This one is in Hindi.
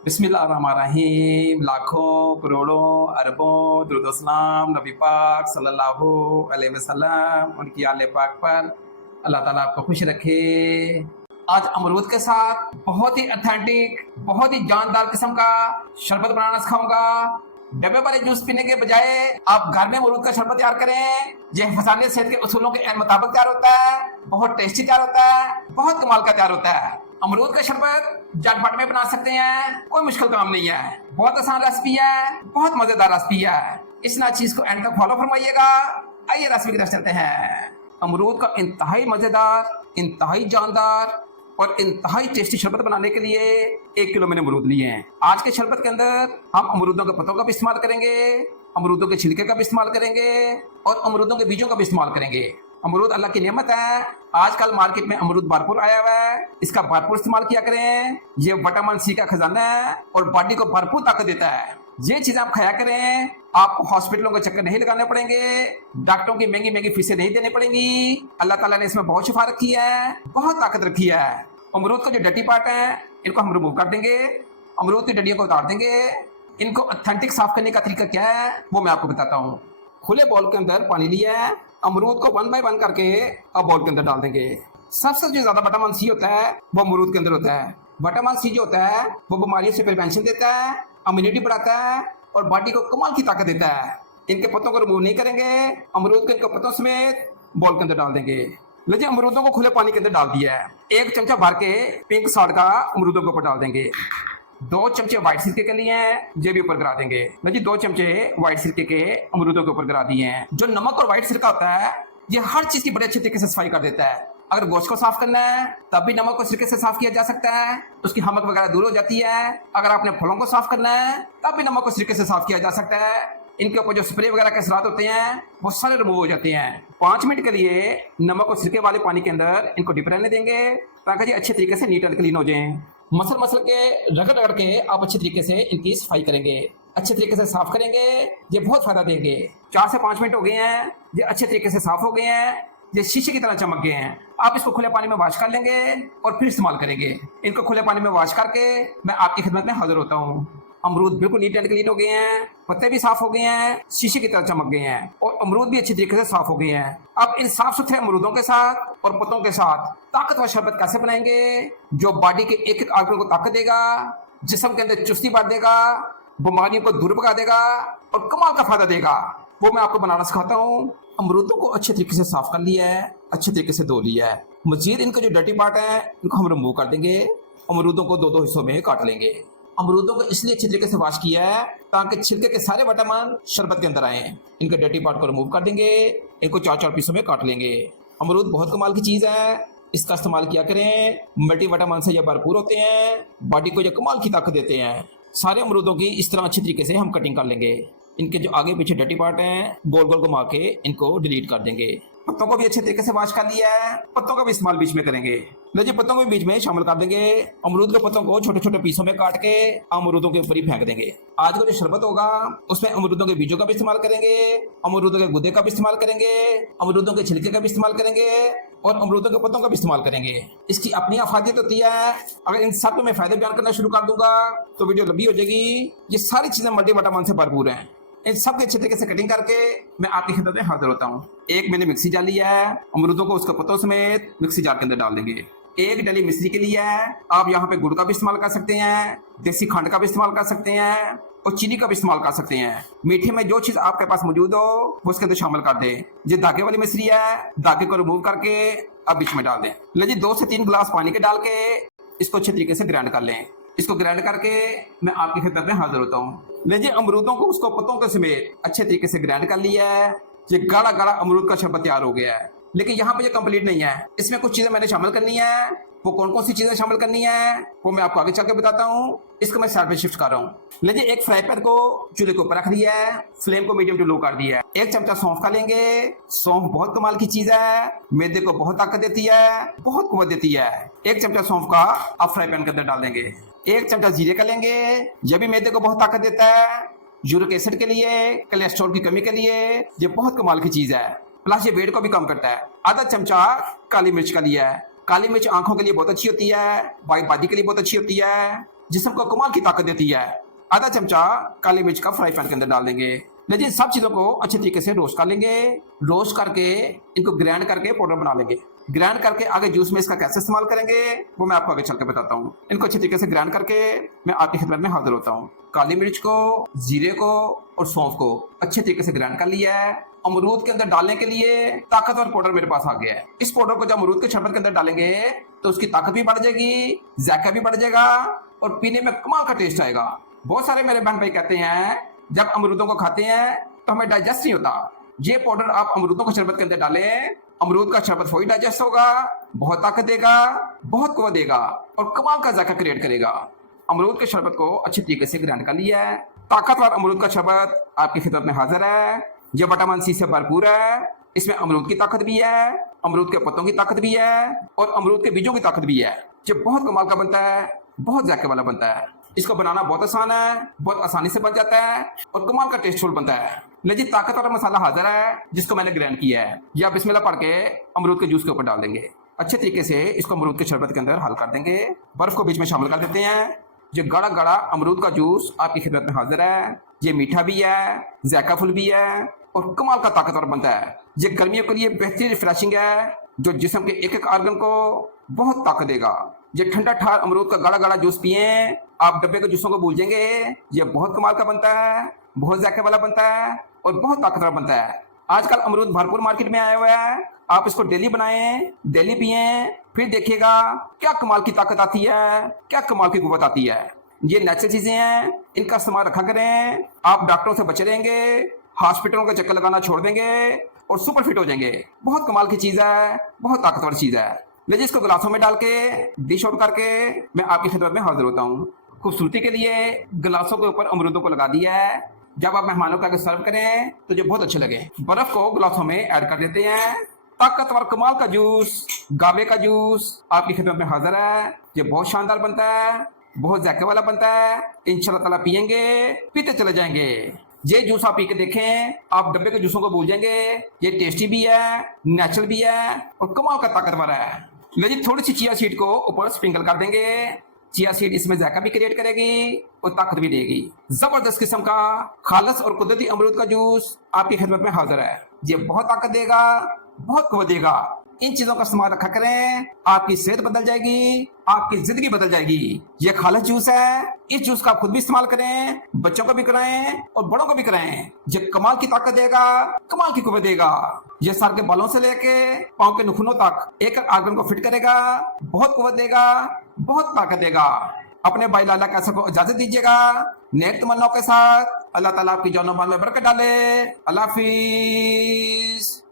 बिस्मिल्लाहिर्रहमानिर्रहीम। लाखों करोड़ों अरबों दुरूद-ओ-सलाम नबी पाक सल्लल्लाहु अलैहि वसल्लम उनकी आले पाक पर। अल्लाह ताला आपको खुश रखे। आज अमरूद के साथ बहुत ही ऑथेंटिक, बहुत ही जानदार किस्म का शरबत बनाना सिखाऊंगा। डब्बे वाले जूस पीने के बजाय आप घर में अमरूद का शरबत तैयार करें। यह फसाने सेहत के उसूलों के मुताबिक तैयार होता है, बहुत टेस्टी तैयार होता है, बहुत कमाल का तैयार होता है। अमरूद का शरबत झटपट में बना सकते हैं, कोई मुश्किल काम नहीं है। बहुत आसान रेसिपी है, बहुत मजेदार रेसिपी है। इस नई चीज को एंड तक फॉलो फरमाइएगा। आइए रेसिपी की तरफ चलते हैं। अमरूद का इंतहाई मजेदार, इंतहाई जानदार और इंतहाई टेस्टी शरबत बनाने के लिए 1 किलो मैंने अमरूद लिए हैं। आज के शरबत के अंदर हम अमरूदों के पत्तों का भी इस्तेमाल करेंगे, अमरूदों के छिलके का भी इस्तेमाल करेंगे और अमरूदों के बीजों का भी इस्तेमाल करेंगे। अमरूद अल्लाह की नेमत है। आजकल मार्केट में अमरूद भरपूर आया हुआ है, इसका भरपूर इस्तेमाल किया करें। ये विटामिन सी का खजाना है और बॉडी को भरपूर ताकत देता है। ये चीजें आप खाया करें, आपको हॉस्पिटलों के चक्कर नहीं लगाने पड़ेंगे, डॉक्टरों की महंगी महंगी फीसें नहीं देनी पड़ेंगी। अल्लाह ताला ने इसमें बहुत शिफा रखी है, बहुत ताकत रखी है। अमरूद का जो डटी पार्ट है इनको हम रिमूव कर देंगे, अमरूद की डंडियों को उतार देंगे। इनको ऑथेंटिक साफ करने का तरीका क्या है वो मैं आपको बताता हूँ। खुले बॉल के अंदर पानी लिया है, अमरूद को 1 बाय 1 करके अब बॉल के अंदर डाल देंगे। सबसे जो ज्यादा विटामिन सी होता है वो अमरूद के अंदर होता है। विटामिन सी जो होता है वो बीमारियों से प्रिवेंशन देता है, इम्यूनिटी बढ़ाता है और बॉडी को कमाल की ताकत देता है। इनके पत्तों को रिमूव नहीं करेंगे, अमरूद के इनके पत्तों समेत बॉल के अंदर डाल देंगे। लीजिए अमरूदों को खुले पानी के अंदर डाल दिया है। 1 चमचा भर के पिंक सॉल्ट का अमरूदों के ऊपर डाल देंगे। 2 चमचे व्हाइट सिरके के लिए हैं, ये भी ऊपर गिरा देंगे। जी 2 चमचे व्हाइट सिरके के अमरूदों के ऊपर गिरा दिए हैं। जो नमक और व्हाइट सिरका होता है ये हर चीज की बड़े अच्छे तरीके से सफाई कर देता है। अगर गोश्त को साफ करना है तब भी नमक और सिरके से साफ किया जा सकता है, उसकी हमक वगैरह दूर हो जाती है। अगर आपने फलों को साफ करना है तब भी नमक और सिरके से साफ किया जा सकता है। इनके ऊपर जो स्प्रे वगैरह के असरात होते हैं वो सारे रिमूव हो जाते हैं। 5 मिनट के लिए नमक और सिरके वाले पानी के अंदर इनको डिप रहने देंगे ताकि ये अच्छे तरीके से नीट एंड क्लीन हो जाएं। मसल मसल के रगड़ रगड़ के आप अच्छे तरीके से इनकी सफाई करेंगे, अच्छे तरीके से साफ करेंगे, ये बहुत फायदा देंगे। 4 से 5 मिनट हो गए हैं, ये अच्छे तरीके से साफ हो गए हैं, ये शीशे की तरह चमक गए हैं। आप इसको खुले पानी में वॉश कर लेंगे और फिर इस्तेमाल करेंगे। इनको खुले पानी में वॉश करके मैं आपकी खिदमत में हाजिर होता हूँ। अमरूद बिल्कुल नीट एंड क्लीन हो गए हैं, पत्ते भी साफ हो गए हैं, शीशे की तरह चमक गए हैं और अमरूद भी अच्छी तरीके से साफ हो गए हैं। अब इन साफ सुथरे अमरूदों के साथ और पत्तों के साथ ताकतवर शरबत कैसे बनाएंगे जो बॉडी के एक एक आर्गन को ताकत देगा, जिस्म के अंदर चुस्ती बढ़ देगा, बीमारियों को दूर भगा देगा और कमाल का फायदा देगा, वो मैं आपको बनाना सिखाता हूँ। अमरूदों को अच्छे तरीके से साफ कर लिया है, अच्छे तरीके से धो लिया है। मजीद इनका जो डर्टी पार्ट है इनको हम रिमूव कर देंगे। अमरूदों को 2-2 हिस्सों में काट लेंगे। अमरूदों को इसलिए अच्छे तरीके से वॉश किया है ताकि छिलके के सारे विटामिन शरबत के अंदर आए। इनके डर्टी पार्ट को रिमूव कर देंगे, इनको 4-4 पीसों में काट लेंगे। अमरूद बहुत कमाल की चीज है, इसका इस्तेमाल किया करें। मल्टी विटामिन से ये भरपूर होते हैं, बॉडी को ये कमाल की ताकत देते हैं। सारे अमरूदों की इस तरह अच्छे तरीके से हम कटिंग कर लेंगे। इनके जो आगे पीछे डर्टी पार्ट हैं गोल गोल घुमा के इनको डिलीट कर देंगे। पत्तों को भी अच्छे तरीके से वॉश कर लिया है, पत्तों का भी इस्तेमाल बीच में करेंगे। लीजिए पत्तों को भी बीच में शामिल कर देंगे। अमरूद के पत्तों को छोटे छोटे पीसों में काट के अमरूदों के ऊपर ही फेंक देंगे। आज का जो शरबत होगा उसमें अमरूदों के बीजों का भी इस्तेमाल करेंगे, अमरूदों के गुदे का भी इस्तेमाल करेंगे, अमरूदों के छिलके का भी इस्तेमाल करेंगे और अमरूदों के पत्तों का भी इस्तेमाल करेंगे। इसकी अपनी अफादियत होती है। अगर इन सब में फायदे बयान करना शुरू कर दूंगा तो वीडियो लंबी हो जाएगी। ये सारी चीजें मल्टी विटामिन से भरपूर हैं। इन सब के अच्छे तरीके से कटिंग करके मैं आपकी खिदमत में हाजिर होता हूँ। एक मैंने मिक्सी जार लिया है, अमरूदों को उसके पत्तों समेत मिक्सी जार के अंदर डाल देंगे। 1 डली मिश्री के लिए है, आप यहाँ पे गुड़ का भी इस्तेमाल कर सकते हैं, देसी खंड का भी इस्तेमाल कर सकते हैं और चीनी का भी इस्तेमाल कर सकते हैं। मीठे में जो चीज आपके पास मौजूद हो वो उसके अंदर शामिल कर दें। ये धागे वाली मिश्री है, धागे को रिमूव करके अब बीच में डाल दें। लीजिए 2 से 3 गिलास पानी के डाल के इसको अच्छे तरीके से ग्राइंड कर लें। इसको ग्राइंड करके मैं आपकी खिदमत में हाजिर होता हूँ। लीजिए अमरूदों को उसको पत्तों के समेत अच्छे तरीके से ग्राइंड कर लिया है। ये गाढ़ा गाढ़ा अमरूद का शरबत तैयार हो गया है। लेकिन यहाँ पे ये कंप्लीट नहीं है, इसमें कुछ चीजें मैंने शामिल करनी है। वो कौन कौन सी चीजें शामिल करनी है वो मैं आपको आगे चल के बताता हूँ। इसको मैं साइड पे शिफ्ट कर रहा हूँ। लीजिए एक फ्राई पैन को चूल्हे के ऊपर रख दिया है, फ्लेम को मीडियम टू लो कर दिया है। 1 चमचा सौंफ का लेंगे। सौंफ बहुत कमाल की चीज है, मैदे को बहुत ताकत देती है, बहुत कुव्वत देती है। 1 चमचा सौंफ का आप फ्राई पैन के अंदर डाल देंगे। 1 चमचा जीरे का लेंगे, यह भी मैदे को बहुत ताकत देता है। यूरिक एसिड के लिए, कोलेस्ट्रॉल की कमी के लिए ये बहुत कमाल की चीज है, प्लस ये वेट को भी कम करता है। आधा चमचा काली मिर्च का लिया है। काली मिर्च आंखों के लिए बहुत अच्छी होती है, वाइट बादी के लिए बहुत अच्छी होती है। जिस्म को कमाल की ताकत देती है। आधा चमचा काली मिर्च का फ्राई पैन के अंदर डाल देंगे। लेकिन सब चीजों को अच्छे तरीके से रोस्ट कर लेंगे। रोस्ट करके इनको ग्राइंड करके पाउडर बना लेंगे। ग्राइंड करके आगे जूस में इसका कैसे इस्तेमाल करेंगे वो मैं आपको आगे चल के बताता हूँ। इनको अच्छे तरीके से ग्राइंड करके मैं आपकी खिदमत में हाजिर होता हूँ। काली मिर्च को, जीरे को और सौंफ को अच्छे तरीके से ग्राइंड कर लिया है। अमरूद के अंदर डालने के लिए ताकतवर पाउडर मेरे पास आ गया है। इस पाउडर को जब अमरूद के शरबत के अंदर डालेंगे तो उसकी ताकत भी बढ़ जाएगी, जायका भी बढ़ जाएगा और पीने में कमाल का टेस्ट आएगा। बहुत सारे मेरे बहन भाई कहते हैं जब अमरूदों को खाते हैं तो हमें डाइजेस्ट नहीं होता। ये पाउडर आप अमरूदों के शरबत के अंदर डालें, अमरूद का शरबत वही डाइजेस्ट होगा, बहुत ताकत देगा, बहुत कुव्वत देगा और कमाल का जायका क्रिएट करेगा। अमरूद के शरबत को अच्छी तरीके से ग्राइंड कर लिया है। ताकतवर अमरूद का शरबत आपकी खिदमत में हाजिर है। यह विटामिन सी से भरपूर है। इसमें अमरूद की ताकत भी है, अमरूद के पत्तों की ताकत भी है और अमरूद के बीजों की ताकत भी है। ये बहुत कमाल का बनता है, बहुत जायके वाला बनता है। इसको बनाना बहुत आसान है, बहुत आसानी से बन जाता है और कमाल का टेस्टफुल बनता है। लेकिन ताकतवर मसाला हाजिर है जिसको मैंने ग्राइंड किया है। यह बिस्मिल्लाह पढ़ के अमरूद के जूस के ऊपर डाल देंगे। अच्छे तरीके से इसको अमरूद के शरबत के अंदर हल कर देंगे। बर्फ को बीच में शामिल कर देते हैं। ये गाढ़ा गाढ़ा अमरूद का जूस आपकी खिदमत में हाजिर है। ये मीठा भी है, जायकाफुल भी है और कमाल का ताकतवर बनता है। ये गर्मियों के लिए बेहतरीन रिफ्रेशिंग है जो जिस्म के एक एक आर्गन को बहुत ताकत देगा। ये ठंडा ठार अमरूद का गाढ़ा गाढ़ा जूस पिए, आप डब्बे के जूसों को भूल जाएंगे। ये बहुत कमाल का बनता है, बहुत जायके वाला बनता है और बहुत ताकतवर बनता है। आजकल अमरूद भरपूर मार्केट में आया हुआ है। आप इसको डेली बनाएं, डेली पिए, फिर देखिएगा क्या कमाल की ताकत आती है, क्या कमाल की कुव्वत आती है। ये नेचुरल चीजें हैं, इनका इस्तेमाल रखा करें। आप डॉक्टरों से बचे रहेंगे, हॉस्पिटलों का चक्कर लगाना छोड़ देंगे और सुपर फिट हो जाएंगे। बहुत कमाल की चीज है, बहुत ताकतवर चीज है। लेकिन इसको गिलासों में डाल के डिश आउट करके मैं आपकी खिदमत में हाजिर होता हूँ। खूबसूरती के लिए गिलासों के ऊपर अमरूदों को लगा दिया है। जब आप मेहमानों को आगे सर्व करें तो जो बहुत अच्छे लगे। बर्फ को गिलासों में ऐड कर देते हैं। ताकतवर कमाल का जूस, गावे का जूस आपकी खिदमत में हाजिर है। ये बहुत शानदार बनता है, बहुत जायके वाला बनता है। इंशाल्लाह ताला पियेंगे, पीते चले जाएंगे। ये जूस आप पी के देखें, आप डब्बे के जूसों को भूल जाएंगे। ये टेस्टी भी है, नेचुरल भी है और कमाल का ताकतवर है। लेकिन थोड़ी सी चिया सीड को ऊपर स्प्रिंकल कर देंगे। चिया सीड इसमें जायका भी क्रिएट करेगी और ताकत भी देगी। जबरदस्त किस्म का खालस और कुदरती अमरूद का जूस आपकी खिदमत में हाजिर है। ये बहुत ताकत देगा, बहुत कुव्वत देगा। इन चीजों का इस्तेमाल रखा करें, आपकी सेहत बदल जाएगी, आपकी जिंदगी बदल जाएगी। ये खालस जूस है। इस जूस का आप खुद भी इस्तेमाल करें, बच्चों को भी कराएं और बड़ों को भी कराएं। ये कमाल की ताकत देगा, कमाल की कुव्वत देगा। ये सर के बालों से लेके पाँव के नाखूनों तक एक आर्गन को फिट करेगा, बहुत कुव्वत देगा, बहुत ताकत देगा। अपने भाई लाला कैसा को इजाजत दीजिएगा नेक तमन्नाओं के साथ। अल्लाह ताला आपकी जान और माल में बरकत डाले। अल्लाह हाफिज।